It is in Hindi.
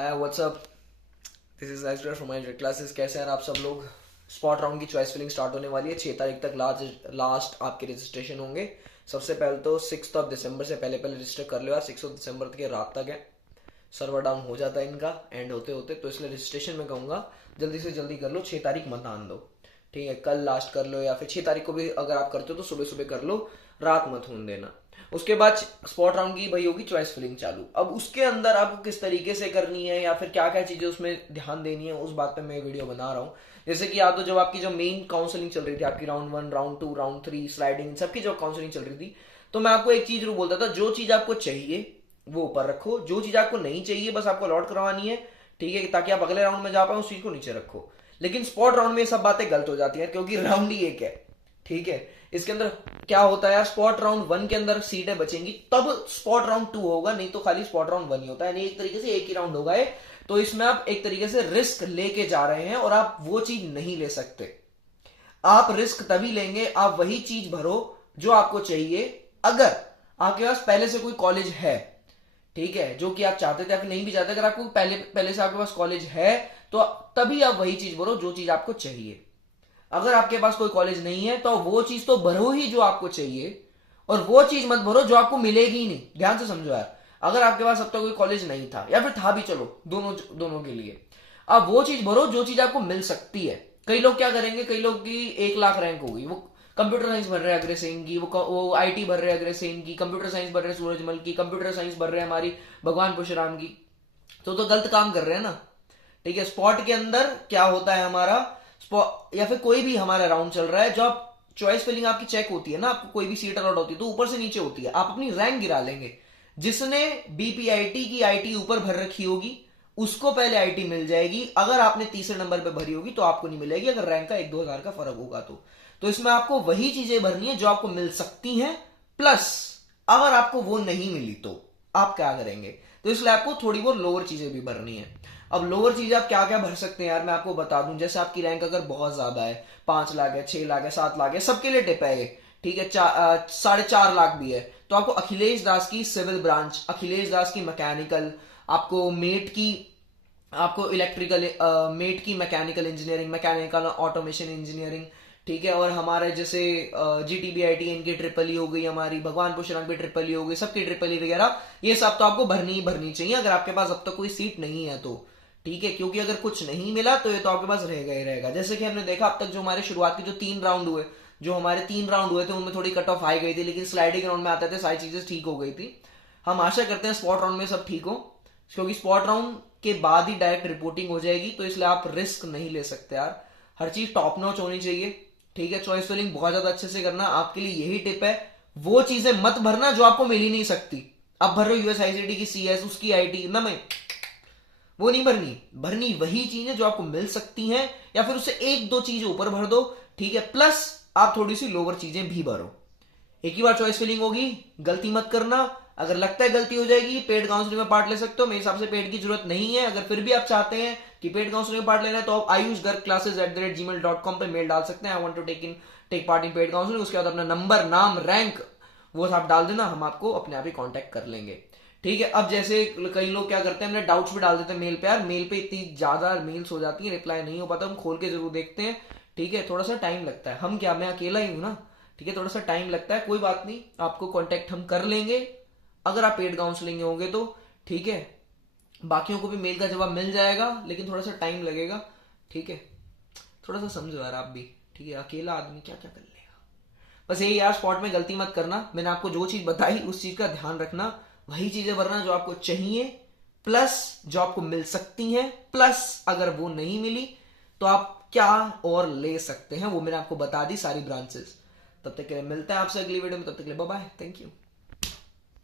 Hi what's up, this is Ezra from my classes. कैसे हैं आप सब लोग। स्पॉट राउंड की चॉइस फिलिंग स्टार्ट होने वाली है। 6 तारीख तक लास्ट आपके रजिस्ट्रेशन होंगे। सबसे पहले तो 6 दिसंबर से पहले पहले रजिस्टर कर लो यार। 6 दिसंबर के रात तक है, सर्वर डाउन हो जाता है इनका एंड होते होते, तो इसलिए रजिस्ट्रेशन में कहूँगा जल्दी से जल्दी कर लो। 6 तारीख मत आन दो, ठीक है। कल लास्ट कर लो या फिर 6 तारीख को भी अगर आप करते हो तो सुबह सुबह कर लो, रात मत होने देना। उसके बाद स्पॉट राउंड की भाई होगी चॉइस फिलिंग चालू। अब उसके अंदर आपको किस तरीके से करनी है या फिर क्या क्या चीजें उसमें ध्यान देनी है, उस बात पे मैं वीडियो बना रहा हूँ। जैसे कि आप तो जब आपकी जो मेन काउंसलिंग चल रही थी, आपकी राउंड 1, राउंड 2, राउंड 3 स्लाइडिंग, सबकी जो काउंसलिंग चल रही थी, तो मैं आपको एक चीज जरूर बोलता था, जो चीज आपको चाहिए वो ऊपर रखो, जो चीज आपको नहीं चाहिए बस आपको अलॉट करवानी है, ठीक है, ताकि आप अगले राउंड में जा पाए, उस चीज को नीचे रखो। लेकिन स्पॉट राउंड में ये सब बातें गलत हो जाती हैं क्योंकि राउंड ही एक है, ठीक है। इसके अंदर क्या होता है यार, स्पॉट राउंड 1 के अंदर सीटें बचेंगी तब स्पॉट राउंड 2 होगा, नहीं तो खाली स्पॉट राउंड 1 ही होता है। यानी एक तरीके से एक ही राउंड होगा ये। तो इसमें आप एक तरीके से रिस्क लेके जा रहे हैं और आप वो चीज नहीं ले सकते। आप रिस्क तभी लेंगे, आप वही चीज भरो जो आपको चाहिए। अगर आपके पास पहले से कोई कॉलेज है, ठीक है, जो कि आप चाहते थे, आप नहीं भी चाहते, अगर आपको पहले पहले से आपके पास कॉलेज है तो तभी आप वही चीज भरो जो चीज आपको चाहिए। अगर आपके पास कोई कॉलेज नहीं है तो वो चीज तो भरो ही जो आपको चाहिए, और वो चीज मत भरो जो आपको मिलेगी ही नहीं। ध्यान से समझो यार, अगर आपके पास अब तक कोई कॉलेज नहीं था या फिर था भी, चलो दोनों दोनों के लिए, आप वो चीज भरो जो चीज आपको मिल सकती है। कई लोग क्या करेंगे, कई लोग की 1 लाख रैंक होगी, वो कंप्यूटर साइंस भर रहे हैं अग्रे सेन की, वो आईटी भर रहे हैं अग्रे सेन की, कंप्यूटर साइंस भर रहे हैं सूरजमल की, कंप्यूटर साइंस भर रहे हैं हमारी भगवान परशुराम की। तो गलत काम कर रहे हैं ना, ठीक है। स्पॉट के अंदर क्या होता है हमारा, या फिर कोई भी हमारा राउंड चल रहा है, जो आप चॉइस फिलिंग आपकी चेक होती है ना, आपको कोई भी सीट अलॉट होती है तो ऊपर से नीचे होती है, आप अपनी रैंक गिरा लेंगे। जिसने बीपीआईटी की आईटी ऊपर भर रखी होगी उसको पहले आईटी मिल जाएगी। अगर आपने तीसरे नंबर पे भरी होगी तो आपको नहीं मिलेगी, अगर रैंक का 1-2 हजार का फर्क होगा तो इसमें आपको वही चीजें भरनी है जो आपको मिल सकती हैं, प्लस अगर आपको वो नहीं मिली तो आप क्या करेंगे। तो इसलिए आपको थोड़ी बहुत लोअर चीजें भी भरनी है। अब लोअर चीजें आप क्या क्या भर सकते हैं यार, मैं आपको बता दूं। जैसे आपकी रैंक अगर बहुत ज्यादा है, 5 लाख है, 6 लाख है, 7 लाख है, सबके लिए टिप है ये, ठीक है। 4.5 लाख भी है, तो आपको अखिलेश दास की सिविल ब्रांच, अखिलेश दास की मैकेनिकल, आपको मेट की, आपको इलेक्ट्रिकल, मेट की mechanical engineering, mechanical automation engineering, ठीक है। और हमारे जैसे GTBIT इनकी ट्रिपल ई हो गई, हमारी भगवान परशुराम की ट्रिपल ई हो गई, सबकी ट्रिपल ई वगैरह, ये सब तो आपको भरनी ही भरनी चाहिए अगर आपके पास अब तक कोई सीट नहीं है तो, ठीक है। क्योंकि अगर कुछ नहीं मिला तो ये तो आपके पास रहेगा ही रहेगा। जैसे कि हमने देखा अब तक जो हमारे शुरुआत के जो 3 राउंड हुए, थे उनमें थोड़ी कट ऑफ आई गई थी, लेकिन स्लाइडिंग राउंड में आते थे सारी चीजें ठीक हो गई थी। हम आशा करते हैं स्पॉट राउंड में सब ठीक हो, क्योंकि स्पॉट राउंड के बाद ही डायरेक्ट रिपोर्टिंग हो जाएगी, तो इसलिए आप रिस्क नहीं ले सकते यार। हर चीज टॉप नॉच होनी चाहिए, ठीक है। चॉइस फिलिंग बहुत ज्यादा अच्छे से करना, आपके लिए यही टिप है। वो चीजें मत भरना जो आपको मिल ही नहीं सकती। आप भर रहे हो USICT की CS, उसकी IT ना, मैं वो नहीं भरनी। भरनी वही चीजें जो आपको मिल सकती हैं, या फिर उससे 1-2 चीजें ऊपर भर दो, ठीक है। प्लस आप थोड़ी सी लोअर चीजें भी भरो। एक ही बार चॉइस फिलिंग होगी, गलती मत करना। अगर लगता है गलती हो जाएगी, पेड काउंसलिंग में पार्ट ले सकते हो। मेरे हिसाब से पेड की जरूरत नहीं है। अगर फिर भी आप चाहते हैं कि पेड काउंसलिंग में पार्ट लेना है तो आप ayushgargclasses@gmail.com पे मेल डाल सकते हैं, I want to take part in paid counselling. उसके बाद अपना नंबर, नाम, रैंक वो आप डाल देना, हम आपको अपने आप ही कांटेक्ट कर लेंगे, ठीक है। अब जैसे कई लोग क्या करते हैं, हमने डाउट्स भी डाल देते हैं मेल पे यार। मेल पे इतनी ज्यादा मेल्स हो जाती है, रिप्लाई नहीं हो पाता। हम खोल के जरूर देखते हैं, ठीक है। थोड़ा सा टाइम लगता है, हम क्या, मैं अकेला ही हूं ना, ठीक है। थोड़ा सा टाइम लगता है, कोई बात नहीं, आपको कांटेक्ट हम कर लेंगे अगर आप पेड काउंसलिंग में होंगे तो, ठीक है। बाकियों को भी मेल का जवाब मिल जाएगा, लेकिन थोड़ा सा टाइम लगेगा, ठीक है। थोड़ा सा समझो यार आप भी, ठीक है। अकेला आदमी क्या क्या कर लेगा। बस यही यार, स्पॉट में गलती मत करना। मैंने आपको जो चीज बताई उस चीज का ध्यान रखना, वही चीजें भरना जो आपको चाहिए, प्लस जो आपको मिल सकती हैं, प्लस अगर वो नहीं मिली तो आप क्या और ले सकते हैं वो मैंने आपको बता दी सारी ब्रांचेस। तब तक के लिए मिलते हैं आपसे अगली वीडियो में, तब तक के लिए बाय बाय, थैंक यू।